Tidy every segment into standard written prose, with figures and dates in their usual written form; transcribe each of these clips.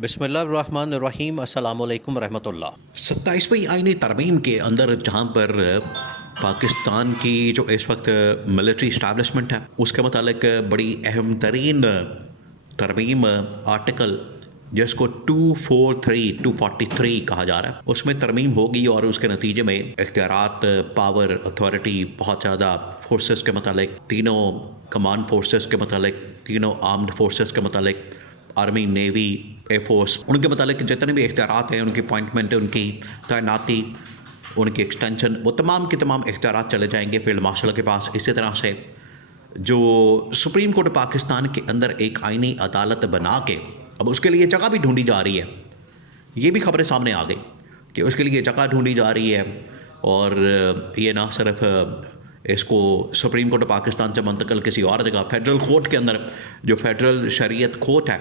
बिस्मिल्लाहिर्रहमानिर्रहीम अस्सलामुअलैकुम रहमतुल्लाह। 27वीं आईनी तरमीम के अंदर जहाँ पर पाकिस्तान की जो इस वक्त मिलिट्री इस्टेब्लिशमेंट है उसके मतलब बड़ी अहम तरीन तरमीम आर्टिकल जिसको 243 कहा जा रहा है उसमें तरमीम होगी और उसके नतीजे में इख्तियारात, पावर, अथॉरिटी बहुत ज़्यादा फोर्सेस के मतलब तीनों कमांड फोर्सेस के मतलब तीनों आर्म्ड फोर्सेस के मतलब आर्मी, नेवी, एयरफोर्स, उनके मतलब जितने भी इख्तियारात हैं, उनकी अपॉइंटमेंट, उनकी तैनाती, उनकी एक्सटेंशन, वो तमाम के तमाम इख्तियारात चले जाएंगे फील्ड मार्शल के पास। इसी तरह से जो सुप्रीम कोर्ट पाकिस्तान के अंदर एक आईनी अदालत बना के अब उसके लिए जगह भी ढूंढी जा रही है, ये भी खबरें सामने आ गई कि उसके लिए जगह ढूंढी जा रही है और ये ना सिर्फ इसको सुप्रीम कोर्ट पाकिस्तान से मुंतकिल किसी और जगह फेडरल कोर्ट के अंदर, जो फेडरल शरीयत कोर्ट है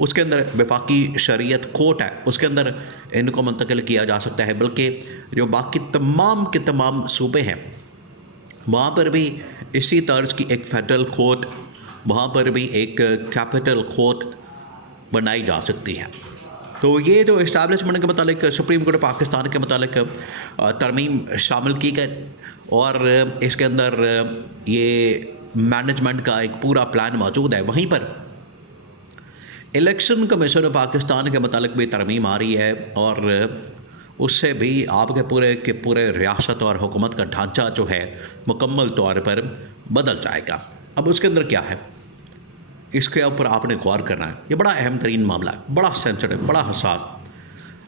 उसके अंदर, वफाकी शरीयत कोर्ट है उसके अंदर इनको मुंतकिल किया जा सकता है, बल्कि जो बाकी तमाम के तमाम सूबे हैं वहाँ पर भी इसी तर्ज की एक फेडरल कोर्ट, वहाँ पर भी एक कैपिटल कोर्ट बनाई जा सकती है। तो ये जो इस्टेब्लिशमेंट के मतलब सुप्रीम कोर्ट पाकिस्तान के मतलब तरमीम शामिल की गई और इसके अंदर ये मैनेजमेंट का एक पूरा प्लान मौजूद है। वहीं पर इलेक्शन कमीशन पाकिस्तान के मतलब भी तरमीम आ रही है और उससे भी आपके पूरे रियासत और हुकूमत का ढांचा जो है मुकम्मल तौर पर बदल जाएगा। अब उसके अंदर क्या है, इसके ऊपर आपने गौर करना है। ये बड़ा अहम तरीन मामला है, बड़ा सेंसिटिव, बड़ा हसास।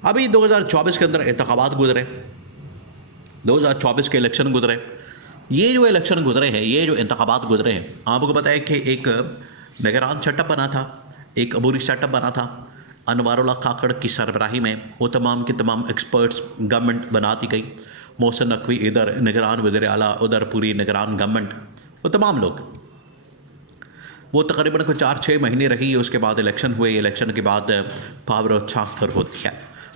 अभी 2024 के अंदर इंतखाबात गुजरे, 2024 के इलेक्शन गुजरे। ये जो इलेक्शन गुजरे हैं, ये जो इंतखाबात गुजरे हैं, आपको पता है कि एक निगरान सेटअप बना था, एक अबूरी सेटअप बना था अनवारुल्लाह काकड़ की सरबराही में। वो तमाम के तमाम एक्सपर्ट्स गवर्नमेंट बनाती गई, मोहसिन नकवी इधर निगरान वज़ीर आला, उधर पूरी निगरान गवर्नमेंट, वो तमाम लोग, वो तकरीबन कोई 4-6 महीने रही। उसके बाद इलेक्शन हुए, इलेक्शन के बाद पावर ऑफ ट्रांसफ़र होती है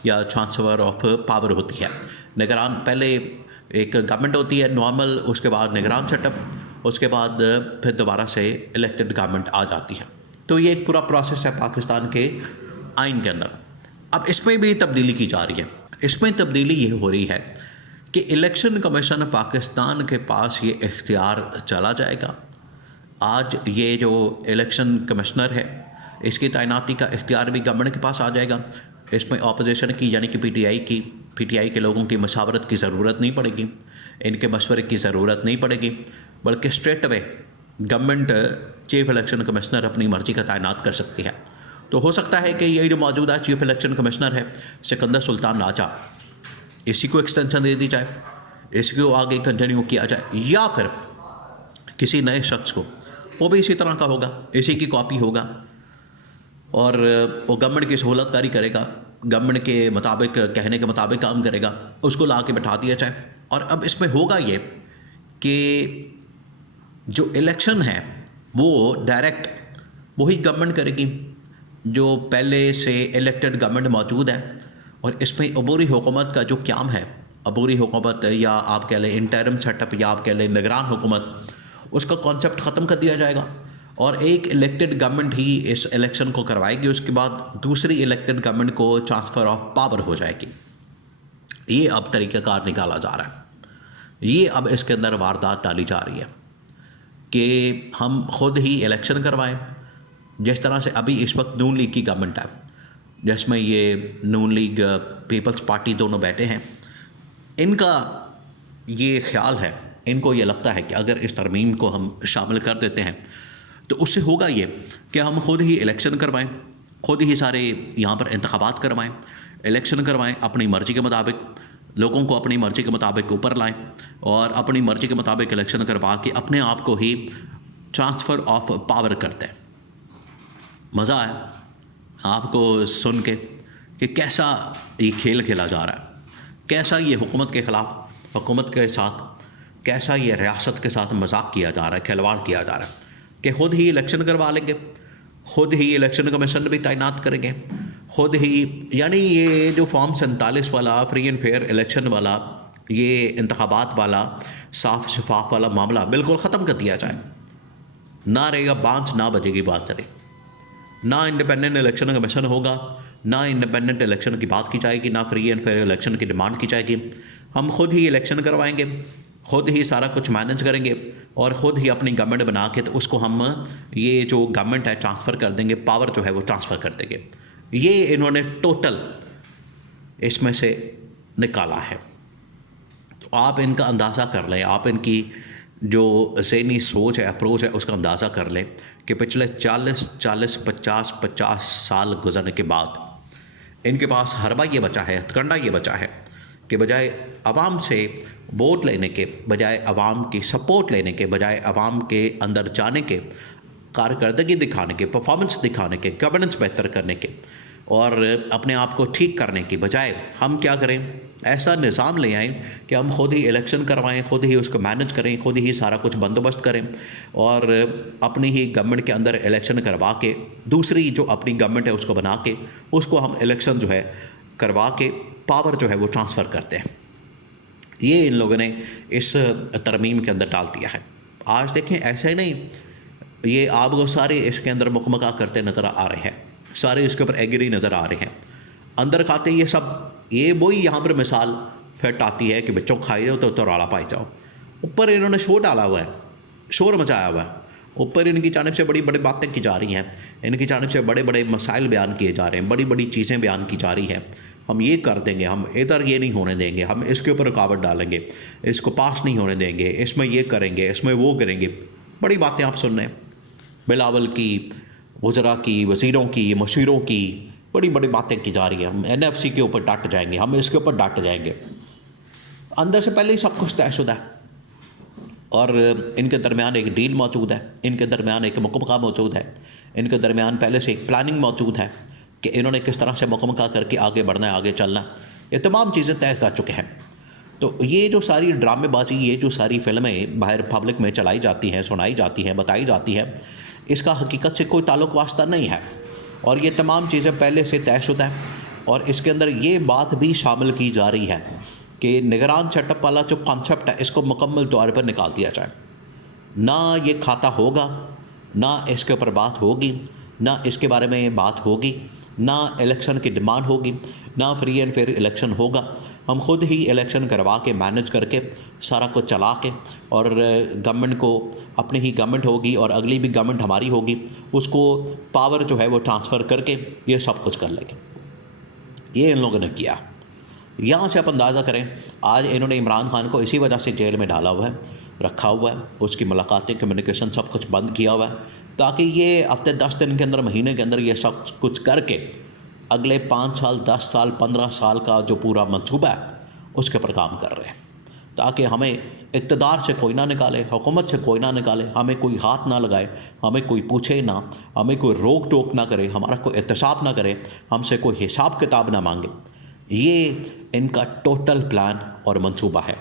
या ट्रांसफ़र ऑफ पावर होती है। निगरान पहले एक गवर्नमेंट होती है नॉर्मल, उसके बाद निगरान सेटअप, उसके बाद फिर दोबारा से इलेक्टेड गवर्नमेंट आ जाती है। तो ये एक पूरा प्रोसेस है पाकिस्तान के आइन के अंदर। अब इसमें भी तब्दीली की जा रही है। इसमें तब्दीली ये हो रही है कि इलेक्शन कमीशन पाकिस्तान के पास ये इख्तियार चला जाएगा। आज ये जो इलेक्शन कमिश्नर है इसकी तैनाती का इख्तियार भी गवर्नमेंट के पास आ जाएगा। इसमें अपोजिशन की यानी कि पीटीआई के लोगों की मशावरत की ज़रूरत नहीं पड़ेगी, इनके मशवरे की ज़रूरत नहीं पड़ेगी, बल्कि straight away government chief election commissioner अपनी मर्ज़ी का तैनात कर सकती है। तो हो सकता है कि ये जो मौजूदा चीफ इलेक्शन कमिश्नर है सिकंदर सुल्तान राजा, इसी को एक्सटेंशन दे दी जाए, इसी को आगे कंटिन्यू किया जाए, या फिर किसी नए शख्स को, वो भी इसी तरह का होगा, इसी की कॉपी होगा और वो गवर्नमेंट की सहूलतकारी करेगा, गवर्नमेंट के मुताबिक, कहने के मुताबिक काम करेगा, उसको ला के बैठा दिया जाए। और अब इसमें होगा ये कि जो इलेक्शन है वो डायरेक्ट वही गवर्नमेंट करेगी जो पहले से इलेक्टेड गवर्नमेंट मौजूद है। और इसमें अबूरी हुकूमत का जो क्याम है, अबूरी हुकूमत या आप कह लें इंटरिम सेटअप या आप कह लें निगरान हुकूमत, उसका कॉन्सेप्ट ख़त्म कर दिया जाएगा और एक इलेक्टेड गवर्नमेंट ही इस इलेक्शन को करवाएगी। उसके बाद दूसरी इलेक्टेड गवर्नमेंट को ट्रांसफ़र ऑफ पावर हो जाएगी। ये अब तरीक़ाकार निकाला जा रहा है। ये अब इसके अंदर वारदात डाली जा रही है कि हम खुद ही इलेक्शन करवाएं। जिस तरह से अभी इस वक्त नून लीग की गवर्नमेंट है, जिसमें ये नून लीग पीपल्स पार्टी दोनों बैठे हैं, इनका ये ख्याल है, इनको ये लगता है कि अगर इस तरमीम को हम शामिल कर देते हैं तो उससे होगा ये कि हम खुद ही इलेक्शन करवाएं, खुद ही सारे यहाँ पर इंतखाबात करवाएं, इलेक्शन करवाएं, अपनी मर्ज़ी के मुताबिक लोगों को अपनी मर्ज़ी के मुताबिक ऊपर लाएं और अपनी मर्ज़ी के मुताबिक इलेक्शन करवा के अपने आप को ही ट्रांसफ़र ऑफ पावर करते हैं। मज़ा आया आपको सुन के कि कैसा ये खेल खेला जा रहा है, कैसा ये हुकूमत के ख़िलाफ़, हुकूमत के साथ, कैसा ये रियासत के साथ मजाक किया जा रहा है, खिलवाड़ किया जा रहा है कि ख़ुद ही इलेक्शन करवा लेंगे, ख़ुद ही इलेक्शन कमीशन भी तैनात करेंगे, ख़ुद ही, यानी ये जो फॉर्म 47 वाला फ्री एंड फेयर इलेक्शन वाला, ये इंतखाबात वाला साफ शफाफ वाला मामला बिल्कुल ख़त्म कर दिया जाए। ना रहेगा बांस, ना बजेगी बात, ना इंडिपेंडेंट इलेक्शन कमीशन होगा, ना इंडिपेंडेंट इलेक्शन की बात की जाएगी, ना फ्री एंड फेयर इलेक्शन की डिमांड की जाएगी। हम खुद ही इलेक्शन करवाएंगे, खुद ही सारा कुछ मैनेज करेंगे और ख़ुद ही अपनी गवर्नमेंट बना के तो उसको हम ये जो गवर्नमेंट है ट्रांसफ़र कर देंगे, पावर जो है वो ट्रांसफ़र कर देंगे। ये इन्होंने टोटल इसमें से निकाला है। तो आप इनका अंदाज़ा कर लें, आप इनकी जो ज़हनी सोच है, अप्रोच है, उसका अंदाज़ा कर लें कि पिछले 50 साल गुजरने के बाद इनके पास हरबा ये बचा है, हथकंडा ये बचा है कि बजाय आवाम से वोट लेने के, बजाय आवाम की सपोर्ट लेने के, बजाय आवाम के अंदर जाने के, कारकर्दगी दिखाने के, परफॉर्मेंस दिखाने के, गवर्नेंस बेहतर करने के और अपने आप को ठीक करने की बजाय हम क्या करें, ऐसा निज़ाम ले आएँ कि हम खुद ही इलेक्शन करवाएं, खुद ही उसको मैनेज करें, खुद ही सारा कुछ बंदोबस्त करें और अपनी ही गवर्नमेंट के अंदर इलेक्शन करवा के दूसरी जो अपनी गवर्नमेंट है उसको बना के उसको हम इलेक्शन जो है करवा के पावर जो है वो ट्रांसफ़र करते हैं। ये इन लोगों ने इस तरमीम के अंदर डाल दिया है। आज देखें ऐसा ही नहीं, ये आपको सारे इसके अंदर मुकमका करते नज़र आ रहे हैं, सारे इसके ऊपर एग्री नज़र आ रहे हैं। अंदर खाते ये सब, ये वही यहाँ पर मिसाल फिट आती है कि बच्चों खाई जाओ तो रौला पाई जाओ। ऊपर इन्होंने शोर डाला हुआ है, शोर मचाया हुआ है, ऊपर इनकी जानिब से बड़ी बड़ी बातें की जा रही हैं, इनकी जानिब से बड़े बड़े मसाइल बयान किए जा रहे हैं, बड़ी बड़ी चीज़ें बयान की जा रही हैं। हम ये कर देंगे, हम इधर ये नहीं होने देंगे, हम इसके ऊपर रुकावट डालेंगे, इसको पास नहीं होने देंगे, इसमें ये करेंगे, इसमें वो करेंगे। बड़ी बातें आप सुन रहे हैं, बिलावल की, वज़रा की, वज़ीरों की, मशीरों की बड़ी बड़ी बातें की जा रही हैं। हम NFC के ऊपर डट जाएंगे, हम इसके ऊपर डट जाएंगे। अंदर से पहले ही सब कुछ तयशुदा है और इनके दरमियान एक डील मौजूद है, इनके दरमियान एक मुकमका मौजूद है, इनके दरमियान पहले से एक प्लानिंग मौजूद है कि इन्होंने किस तरह से मुकमका करके आगे बढ़ना है, आगे चलना है। ये तमाम चीज़ें तय कर चुके हैं। तो ये जो सारी ड्रामेबाजी, ये जो सारी फिल्में बाहर पब्लिक में चलाई जाती हैं, सुनाई जाती हैं, बताई जाती हैं, इसका हकीकत से कोई ताल्लुक़ वास्ता नहीं है और ये तमाम चीज़ें पहले से तयशुदा है। और इसके अंदर ये बात भी शामिल की जा रही है कि निगरान सेटअप वाला जो कॉन्सेप्ट है इसको मुकम्मल तौर पर निकाल दिया जाए। ना ये खाता होगा, ना इसके ऊपर बात होगी, ना इसके बारे में बात होगी, ना इलेक्शन की डिमांड होगी, ना फ्री एंड फेयर इलेक्शन होगा। हम खुद ही इलेक्शन करवा के मैनेज करके सारा कुछ चला के और गवर्नमेंट को, अपनी ही गवर्नमेंट होगी और अगली भी गवर्नमेंट हमारी होगी, उसको पावर जो है वो ट्रांसफ़र करके ये सब कुछ कर लेंगे। ये इन लोगों ने किया। यहाँ से आप अंदाज़ा करें, आज इन्होंने इमरान खान को इसी वजह से जेल में डाला हुआ है, रखा हुआ है, उसकी मुलाकातें, कम्युनिकेशन सब कुछ बंद किया हुआ है ताकि ये हफ्ते 10 दिन के अंदर, महीने के अंदर ये सब कुछ करके अगले 5 साल, 10 साल, 15 साल का जो पूरा मंसूबा है उसके पर काम कर रहे हैं ताकि हमें इक़्तिदार से कोई ना निकाले, हुकूमत से कोई ना निकाले, हमें कोई हाथ ना लगाए, हमें कोई पूछे ना, हमें कोई रोक टोक ना करे, हमारा कोई एहतसाब ना करे, हमसे कोई हिसाब किताब ना मांगे। ये इनका टोटल प्लान और मंसूबा है।